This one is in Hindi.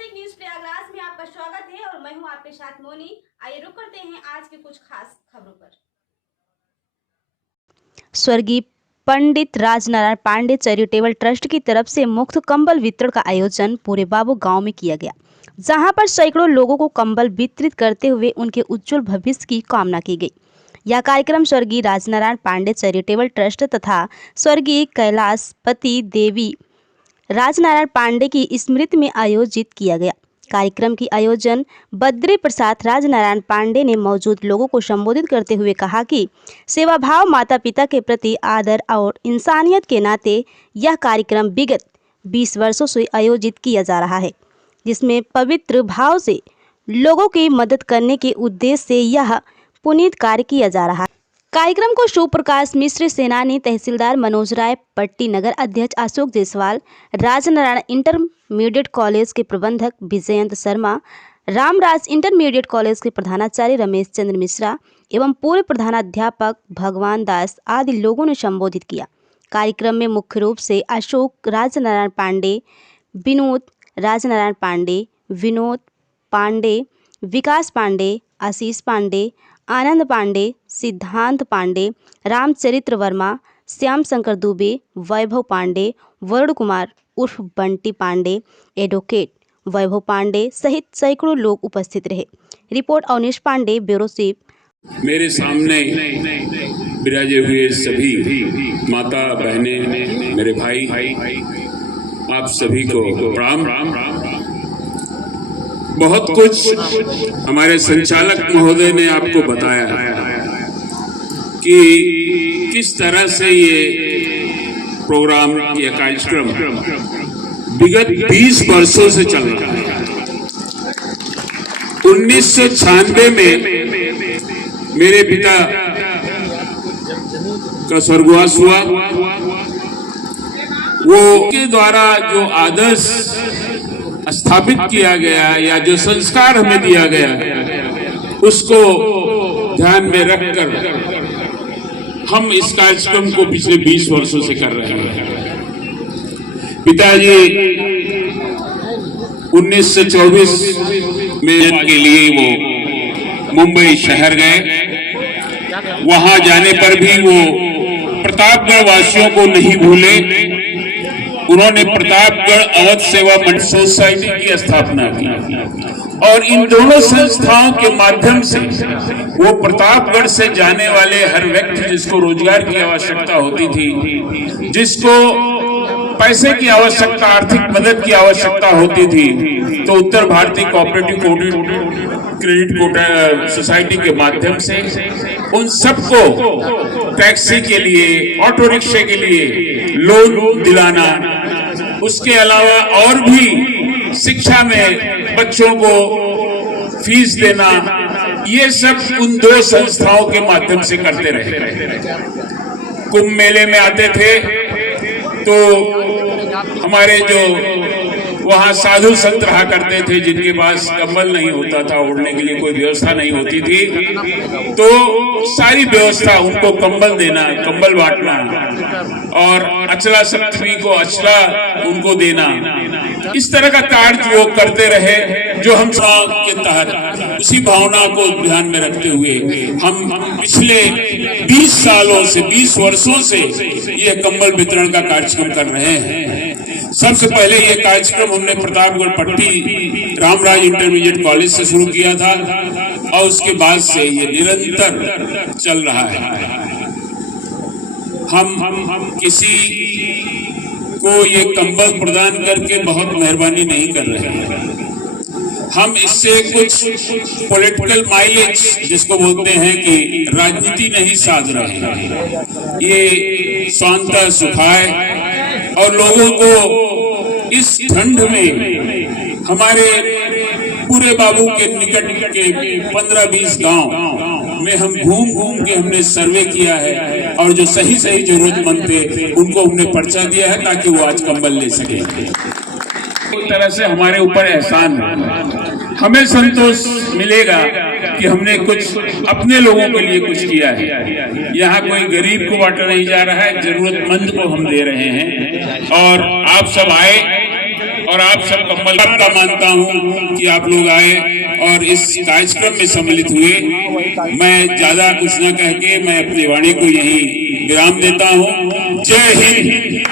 नमस्ते, न्यूज प्रयागराज में आपका स्वागत है और मैं हूं आपके साथ मोनी। आइए रुक करते हैं आज के कुछ खास खबरों पर। स्वर्गीय पंडित राजनारायण पांडे चैरिटेबल ट्रस्ट की तरफ से मुफ्त कंबल वितरण का आयोजन पूरे बाबू गांव में किया गया, जहां पर सैकड़ों लोगों को कंबल वितरित करते हुए उनके उज्जवल भविष्य की कामना की गई। यह कार्यक्रम स्वर्गीय राजनारायण पांडे चैरिटेबल ट्रस्ट तथा स्वर्गीय कैलाशपति देवी राजनारायण पांडे की स्मृति में आयोजित किया गया। कार्यक्रम की आयोजन बद्री प्रसाद राजनारायण पांडे ने मौजूद लोगों को संबोधित करते हुए कहा कि सेवा भाव, माता पिता के प्रति आदर और इंसानियत के नाते यह कार्यक्रम विगत 20 वर्षों से आयोजित किया जा रहा है, जिसमें पवित्र भाव से लोगों की मदद करने के उद्देश्य से यह पुनीत कार्य किया जा रहा है। कार्यक्रम को शिव प्रकाश मिश्र, सेनानी तहसीलदार मनोज राय, पट्टी नगर अध्यक्ष अशोक जायसवाल, राजनारायण इंटरमीडिएट कॉलेज के प्रबंधक विजयंत शर्मा, रामराज इंटरमीडिएट कॉलेज के प्रधानाचार्य रमेश चंद्र मिश्रा एवं पूर्व प्रधानाध्यापक भगवान दास आदि लोगों ने संबोधित किया। कार्यक्रम में मुख्य रूप से अशोक राजनारायण पांडे, विनोद राजनारायण पांडे, विनोद पांडे, विकास पांडे, आशीष पांडे, आनंद पांडे, सिद्धांत पांडे, रामचरित्र वर्मा, श्याम शंकर दुबे, वैभव पांडे, वरुण कुमार उर्फ बंटी पांडे, एडवोकेट वैभव पांडे सहित सैकड़ों लोग उपस्थित रहे। Report Avnish Pandey, bureau chief. मेरे सामने विराजे हुए सभी माता बहनें, मेरे भाई, आप सभी को प्रणाम। बहुत कुछ हमारे संचालक महोदय ने आपको बताया कि किस तरह से ये प्रोग्राम या कार्यक्रम विगत 20 वर्षों से चल रहा है। 1996 में मेरे पिता का स्वर्गवास हुआ। वो के द्वारा जो आदर्श स्थापित किया गया या जो संस्कार हमें दिया गया, उसको ध्यान में रखकर हम इस कार्यक्रम को पिछले 20 वर्षों से कर रहे हैं। पिताजी 1924 में के लिए वो मुंबई शहर गए। वहां जाने पर भी वो प्रतापगढ़ वासियों को नहीं भूले। उन्होंने प्रतापगढ़ अवध सेवा मंडल सोसाइटी की स्थापना की और इन दोनों संस्थाओं के माध्यम से वो प्रतापगढ़ से जाने वाले हर व्यक्ति जिसको रोजगार की आवश्यकता होती थी, जिसको पैसे की आवश्यकता, आर्थिक मदद की आवश्यकता होती थी, तो उत्तर भारतीय कोऑपरेटिव क्रेडिट सोसाइटी के माध्यम से उन सबको टैक्सी के लिए, ऑटो रिक्शे के लिए लोन दिलाना, उसके अलावा और भी शिक्षा में बच्चों को फीस देना, ये सब उन दो संस्थाओं के माध्यम से करते रहे। कुंभ मेले में आते थे तो हमारे जो वहां साधु संत रहा करते थे, जिनके पास कंबल नहीं होता था, ओढ़ने के लिए कोई व्यवस्था नहीं होती थी, तो सारी व्यवस्था उनको कंबल देना, कंबल बांटना और अचला सप्तमी को अचला उनको देना, इस तरह का कार्य वो करते रहे। जो हम के तहत उसी भावना को ध्यान में रखते हुए हम पिछले 20 सालों से, 20 वर्षों से ये कंबल वितरण का कार्यक्रम कर रहे हैं। सबसे पहले ये कार्यक्रम हमने प्रतापगढ़ पट्टी रामराज इंटरमीडिएट कॉलेज से शुरू किया था और उसके बाद से ये निरंतर चल रहा है। हम किसी को ये कंबल प्रदान करके बहुत मेहरबानी नहीं कर रहे हैं। हम इससे कुछ पॉलिटिकल माइलेज जिसको बोलते हैं कि राजनीति नहीं साध रहे हैं। ये स्वांतः सुखाय और लोगों को इस ठंड में हमारे पूरे बाबू के निकट के 15-20 गांव में हम घूम के हमने सर्वे किया है और जो सही जरूरतमंद थे उनको हमने पर्चा दिया है ताकि वो आज कंबल ले सके। एक तरह से हमारे ऊपर एहसान है, हमें संतोष मिलेगा कि हमने कुछ अपने लोगों के लिए कुछ किया है। यहाँ कोई गरीब को बांटा नहीं जा रहा है, जरूरतमंद को हम दे रहे हैं। और आप सब आए और आप सब कंबल का मानता हूं कि आप लोग आए और इस कार्यक्रम में सम्मिलित हुए। मैं ज्यादा कुछ न कह के मैं अपनी वाणी को यही विराम देता हूं। जय हिंद,